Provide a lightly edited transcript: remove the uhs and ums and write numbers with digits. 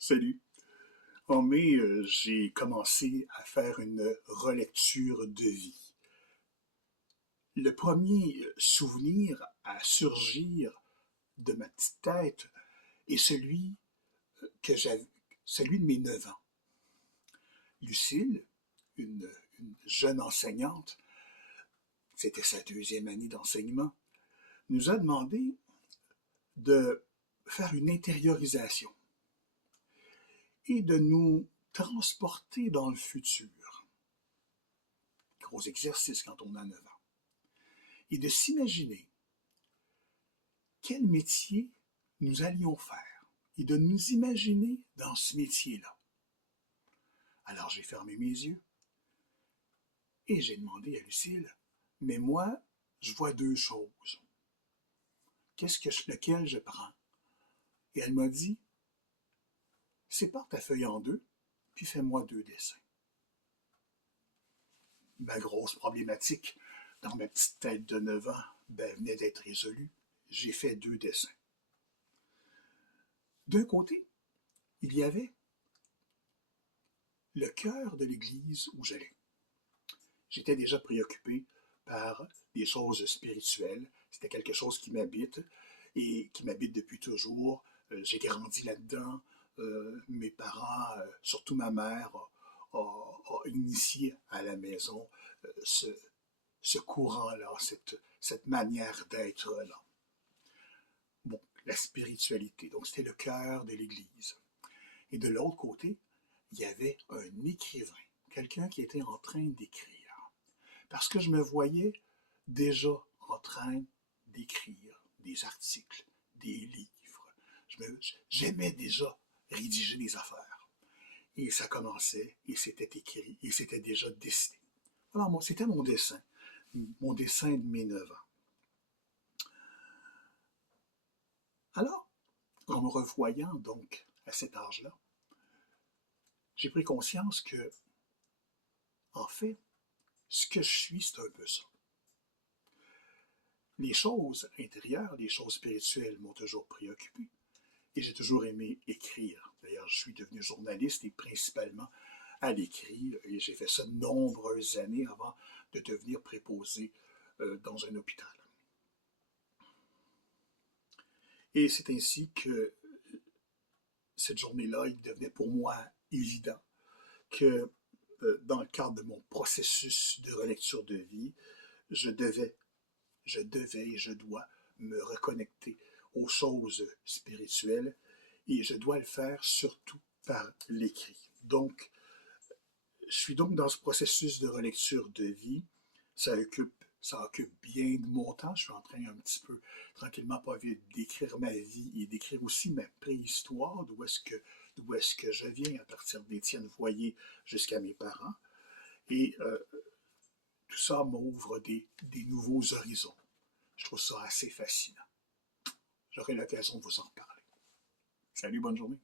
Salut. En mai, j'ai commencé à faire une relecture de vie. Le premier souvenir à surgir de ma petite tête est que j'avais, celui de mes 9 ans. Lucille, une jeune enseignante, c'était sa deuxième année d'enseignement, nous a demandé de faire une intériorisation et de nous transporter dans le futur. Gros exercice quand on a 9 ans. Et de s'imaginer quel métier nous allions faire et de nous imaginer dans ce métier-là. Alors j'ai fermé mes yeux et j'ai demandé à Lucille, mais moi, je vois deux choses. Lequel je prends? Et elle m'a dit, sépare ta feuille en deux, puis fais-moi deux dessins. Ma grosse problématique dans ma petite tête de 9 ans venait d'être résolue. J'ai fait deux dessins. D'un côté, il y avait le cœur de l'église où j'allais. J'étais déjà préoccupé par des choses spirituelles. C'était quelque chose qui m'habite et qui m'habite depuis toujours. J'ai grandi là-dedans. Mes parents, surtout ma mère, a initié à la maison ce courant-là, cette manière d'être là. Bon, la spiritualité. Donc, c'était le cœur de l'Église. Et de l'autre côté, il y avait un écrivain, quelqu'un qui était en train d'écrire. Parce que je me voyais déjà en train d'écrire des articles, des livres. J'aimais déjà rédiger des affaires. Et ça commençait, et c'était écrit, et c'était déjà dessiné. Alors, moi, c'était mon dessin de mes 9 ans. Alors, en me revoyant donc à cet âge-là, j'ai pris conscience que, en fait, ce que je suis, c'est un peu ça. Les choses intérieures, les choses spirituelles m'ont toujours préoccupé et j'ai toujours aimé écrire. D'ailleurs, je suis devenu journaliste et principalement à l'écrit et j'ai fait ça de nombreuses années avant de devenir préposé dans un hôpital. Et c'est ainsi que cette journée-là, il devenait pour moi évident que dans le cadre de mon processus de relecture de vie, je devais et je dois me reconnecter aux choses spirituelles et je dois le faire surtout par l'écrit. Donc, je suis donc dans ce processus de relecture de vie. Ça occupe bien de mon temps. Je suis en train un petit peu, tranquillement, pas vite, d'écrire ma vie et d'écrire aussi ma préhistoire, d'où est-ce que je viens à partir d'Étienne Voyer jusqu'à mes parents. Et tout ça m'ouvre des nouveaux horizons. Je trouve ça assez fascinant. J'aurai l'occasion de vous en reparler. Salut, bonne journée.